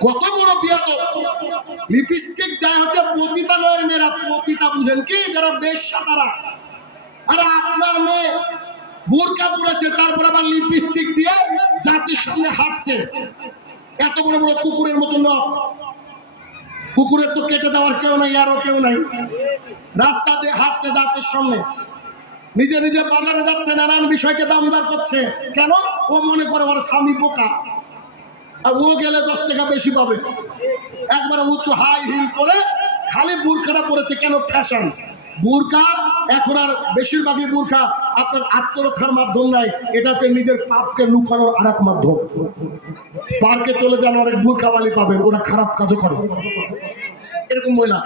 কত বড় বিয়াদ লিপস্টিক দেয় হচ্ছে পতিতালয়ের মেয়েরা। পতিতা বুঝেন কি? যারা বেশ সাতারা। আরে আপনার মেয়ে বোরকা পরেছে, তারপর আবার লিপস্টিক দিয়ে জাতির সঙ্গে হাঁটছে। এত বড় বড় কুকুরের মতো নখ। কুকুরের তো কেটে দেওয়ার কেউ নাই, আরও কেউ নাই। রাস্তা দিয়ে হাঁটছে জাতির সঙ্গে। নিজে নিজে বাজারে যাচ্ছে, নানান বিষয়কে দামদার করছে। কেন? ও মনে করে ওর স্বামী বোকা। আর ও গেলে দশ টাকা বেশি পাবে। একবারে উঁচু হাই হিল করে খালি বুরখাটা পড়েছে কেন ফ্যাশন বুরকা এখন আর বেশিরভাগই বুরখা। আপনার আত্মরক্ষার মাধ্যম নাই এটা হচ্ছে নিজের পাপকে লুকানোর আর এক মাধ্যম। পার্কে চলে যান, অনেক বুরখাওয়ালি পাবেন, ওরা খারাপ কাজও করে। এরকম মহিলা।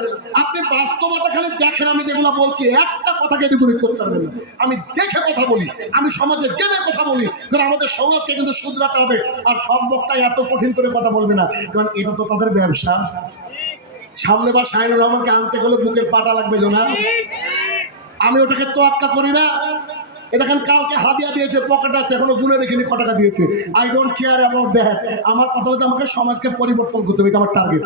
আপনি বাস্তবতা খালি দেখেন, আমি যেগুলো বলছি, একটা কথাকে এদিক করতে পারবেন না। আমি দেখে কথা বলি, আমি সমাজে জেনে কথা বলি, কারণ আমাদের সমাজকে কিন্তু শুধরাতে হবে, আর সব বক্তাই এত কঠিন করে কথা বলবে না, কারণ এটা তো তাদের ব্যবসা। সামনে বা শাহিনুর রহমানকে আনতে গেলে বুকের পাটা লাগবে না আমি ওটাকে তোয়াক্কা করি না। দেখেন, কালকে হাদিয়া দিয়েছে, পকেট আছে, এখনও গুনে দেখিনি ক টাকা দিয়েছে। I don't care about that আমার কথা আমাকে সমাজকে পরিবর্তন করতে হবে, এটা আমার টার্গেট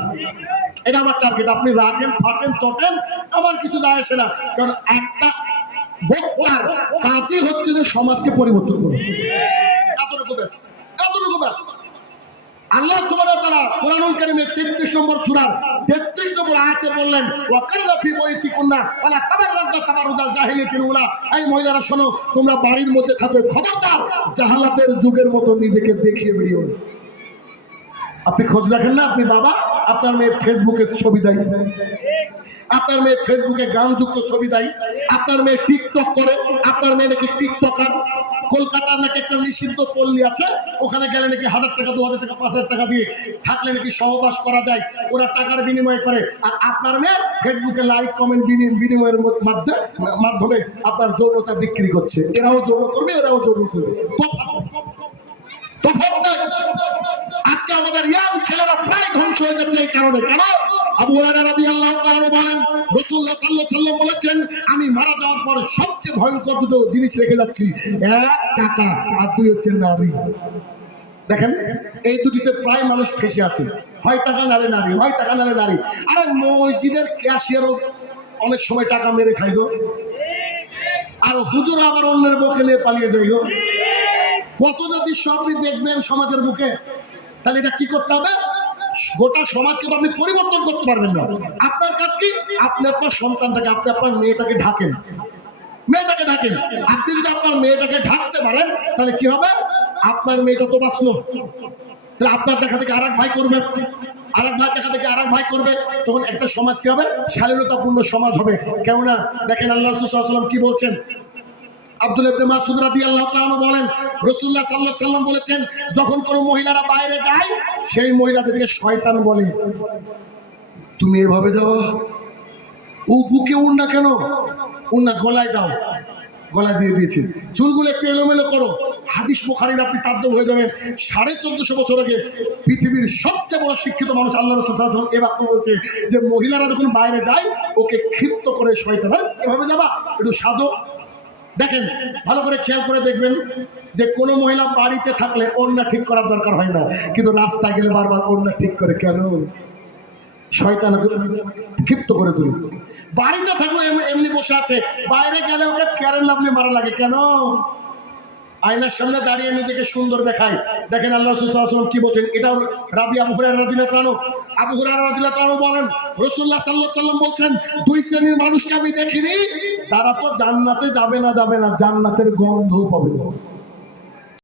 এটা আমার টার্গেট আপনি রাখেন ফাটেন, চটেন, আমার কিছু যায় আসে না। কারণ একটা বক্তার কাজই হচ্ছে যে সমাজকে পরিবর্তন করবে এতটুকু ব্যাস এতটুকু ব্যাস। আল্লাহ সুবহানাহু ওয়া তাআলা কোরআনুল কারীমের 33 নম্বর সূরার 33 নম্বর আয়াতে বললেন, ওয়া কারনা ফি বাইতিকুন্না ওয়ালা তাবাররাজনা তাবাররুজাল জাহিলিয়াতিল উলা। এই মহিলারা, শোনো, তোমরা বাড়ির মধ্যে থাকবে খবরদার, জাহালাতের যুগের মতো নিজেকে দেখিয়ে বেরিও আপনি খোঁজ রাখেন না, আপনি বাবা? আপনার মেয়ে ফেসবুকে ছবি দেয়। আপনার মেয়ে ফেসবুকে গানযুক্ত ছবি দেয়। আপনার মেয়ে টিকটক করে। আপনার মেয়ে নাকি টিকটকার। কলকাতার নাকি একটা নিষিদ্ধ পল্লী আছে। ওখানে গেলে নাকি হাজার টাকা, দু হাজার টাকা, পাঁচ হাজার টাকা দিয়ে থাকলে নাকি সহবাস করা যায়। ওরা টাকার বিনিময় করে। আর আপনার মেয়ে ফেসবুকে লাইক, কমেন্ট বিনিময়ের মধ্য- মাধ্যমে মাধ্যমে আপনার যৌনতা বিক্রি করছে। এরাও যৌন করবে এরাও যৌন করবে তফাৎ তফাৎ আজকে আমাদের ইয়াং ছেলেরা প্রায় আমি মারা যাওয়ার পর সবচেয়ে ভয়ঙ্কর দুটো জিনিস রেখে যাচ্ছি। এক, টাকা, আর দুই হচ্ছে নারী। দেখেন, এই দুটিতে প্রায় মানুষ ফেসে আছে। হয় টাকা নালে নারী। হয় টাকা নালে নারী। আরে মসজিদের ক্যাশিয়ারও অনেক সময় টাকা মেরে খাই আর হুজুর আবার অন্যের মুখে নিয়ে পালিয়ে গো। কত যদি আপনি দেখবেন সমাজের মুখে, তাহলে এটা কি করতে হবে? গোটা সমাজকে তো আপনি পরিবর্তন করতে পারবেন না। আপনার কাজ কি? আপনি আপনার সন্তানটাকে, আপনি আপনার মেয়েটাকে ঢাকেন। মেয়েটাকে ঢাকেন। আপনি যদি আপনার মেয়েটাকে ঢাকতে পারেন, তাহলে কি হবে? আপনার মেয়েটা তো বাঁচলো। তাহলে আপনার দেখা থেকে আর ভাই করবে। আর এক ভাই দেখা থেকে আর ভাই করবে। তখন একটা সমাজ কি হবে? শালীনতাপূর্ণ সমাজ হবে। কেননা, দেখেন আল্লাহ সাল্লাম কি বলছেন? আব্দুল ইবনে মাসউদ রাদিয়াল্লাহু তাআলা বলেন, রাসূলুল্লাহ সাল্লাল্লাহু আলাইহি সাল্লাম বলেছেন, যখন কোনো মহিলারা বাইরে যায়, সেই মহিলাদেরকে শয়তান বলে। তুমি এভাবে যাও ও বুকে উড়না কেন? উড়না গলায় দাও। গলায় দিয়ে দিয়েছি। চুলগুলো একটু এলোমেলো করো। হাদিস বোখারির আপনি তাদ্য হয়ে যাবেন। সাড়ে চোদ্দশো বছর আগে পৃথিবীর সবচেয়ে বড় শিক্ষিত মানুষ আল্লাহ রসুল এ বাক্য বলছে যে, মহিলারা যখন বাইরে যায়, ওকে ক্ষিপ্ত করে শয়তান এভাবে যাবা? একটু সাজো। দেখেন, ভালো করে খেয়াল করে দেখবেন যে কোনো মহিলা বাড়িতে থাকলে অন্যা ঠিক করার দরকার হয় না। কিন্তু রাস্তায় গেলে বারবার অন্যা ঠিক করে কেন? শয়তান ক্ষিপ্ত করে তুলি। বাড়িতে থাকলে এমনি- বসে আছে, বাইরে গেলে ওকে ফেয়ার লাভলি মারা লাগে কেন? আয়নার সামনে দাঁড়িয়ে নিজেকে সুন্দর দেখায়। দেখেন আল্লাহ রসুল কি বলছেন? এটাও রাবি আবু হুরায়রা রাদিলা তাআলা আবু হুরায়রা রাদিলা বলেন রসুল্লাহ সাল্লাহ সাল্লাম বলছেন, দুই শ্রেণির মানুষকে আমি দেখিনি, তারা তো জান্নাতে যাবে না যাবে না, জান্নাতের গন্ধ পাবে না।